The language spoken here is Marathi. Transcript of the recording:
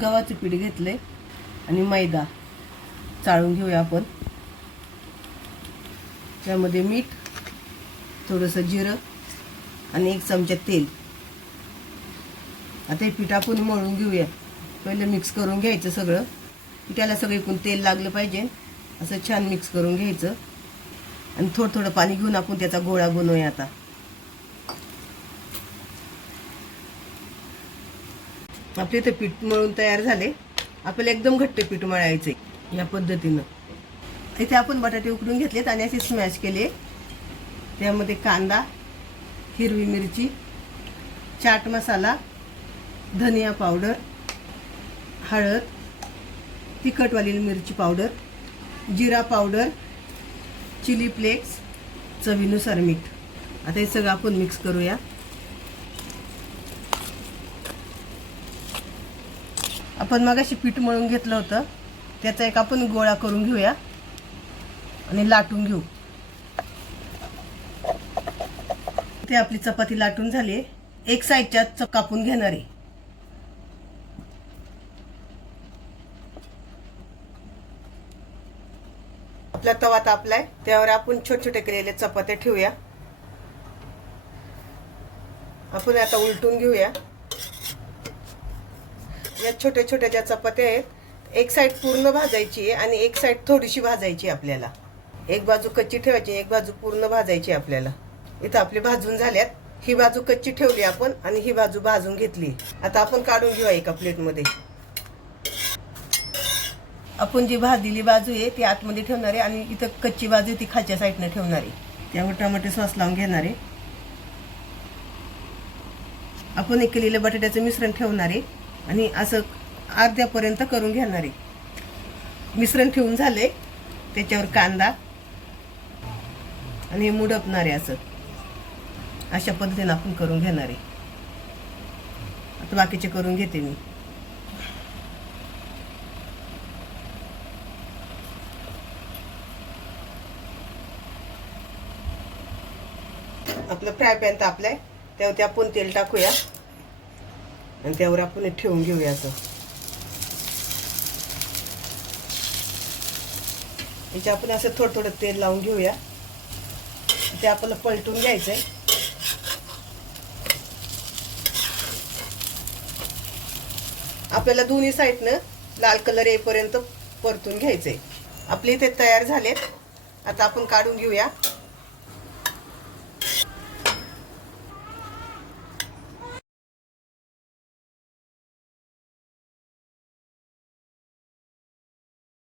गव्हाचं पीठ घेतलंय आणि मैदा चाळून घेऊया आपण. त्यामध्ये मीठ, थोडंसं जिरं आणि 1 चमचा तेल. आता हे पीठ आपण मळून घेऊया. पहिले मिक्स करून घ्यायचं सगळं. पिठाला सगळीकडून तेल लागलं पाहिजे. असं छान मिक्स करून घ्यायचं आणि थोडं थोडं पाणी घेऊन आपण त्याचा गोळा बनवूया. आता आपले इथे पीठ मळून तयार झाले. आपल्याला एकदम घट्ट पीठ मळायचे या पद्धतीनं. इथे आपण बटाटे उकडून घेतलेत आणि असे स्मॅश केले. त्यामध्ये कांदा, हिरवी मिरची, चाट मसाला, धनिया पावडर, हळद, तिखटवाली मिरची पावडर, जिरा पावडर, चिली फ्लेक्स, चवीनुसार मीठ. आता हे सगळं आपण मिक्स करूया. आपण मगाशी पीठ मळून घेतलं होतं त्याचा एक आपण गोळा करून घेऊया आणि लाटून घेऊ. इथे आपली चपाती लाटून झाली आहे. एक साईडच्या कापून घेणार आहे. आपला तवा तापलाय, त्यावर आपण छोटे छोटे केलेले चपात्या ठेवूया. आपण आता उलटून घेऊया. या छोट्या छोट्या ज्या चपात्या आहेत, एक साईड पूर्ण भाजायची आहे आणि एक साईड थोडीशी भाजायची. आपल्याला एक बाजू कच्ची ठेवायची, एक बाजू पूर्ण भाजायची. आपल्याला इथं आपली भाजून झाल्यात. ही बाजू कच्ची ठेवली आपण आणि ही बाजू भाजून घेतली. आता आपण काढून घेऊया एका प्लेटमध्ये. आपण जी भाजलेली बाजू आहे ती आतमध्ये ठेवणार आहे आणि इथं कच्ची बाजू ती खालच्या साईडने ठेवणार आहे. त्यावर टमाटे सॉस लावून घेणार आहे. आपण एक केलेलं बटाट्याचं मिश्रण ठेवणार आहे आणि असं अर्ध्यापर्यंत करून घेणार आहे. मिश्रण ठेवून झाले. त्याच्यावर कांदा आणि हे मुडपणार आहे. असं अशा पद्धतीने आपण करून घेणार आहे. आता बाकीचे करून घेते मी. आपलं फ्राय पॅन तापलाय, त्यावरती आपण तेल टाकूया आणि त्यावर आपण ठेवून घेऊया. असं याचे आपण असं थोडं थोडं तेल लावून घेऊया. ते आपल्याला पलटून घ्यायचंय. आपल्याला दोन्ही साईडनं लाल कलर येईपर्यंत परतून घ्यायचंय. आपले इथे तयार झालेत. आता आपण काढून घेऊया.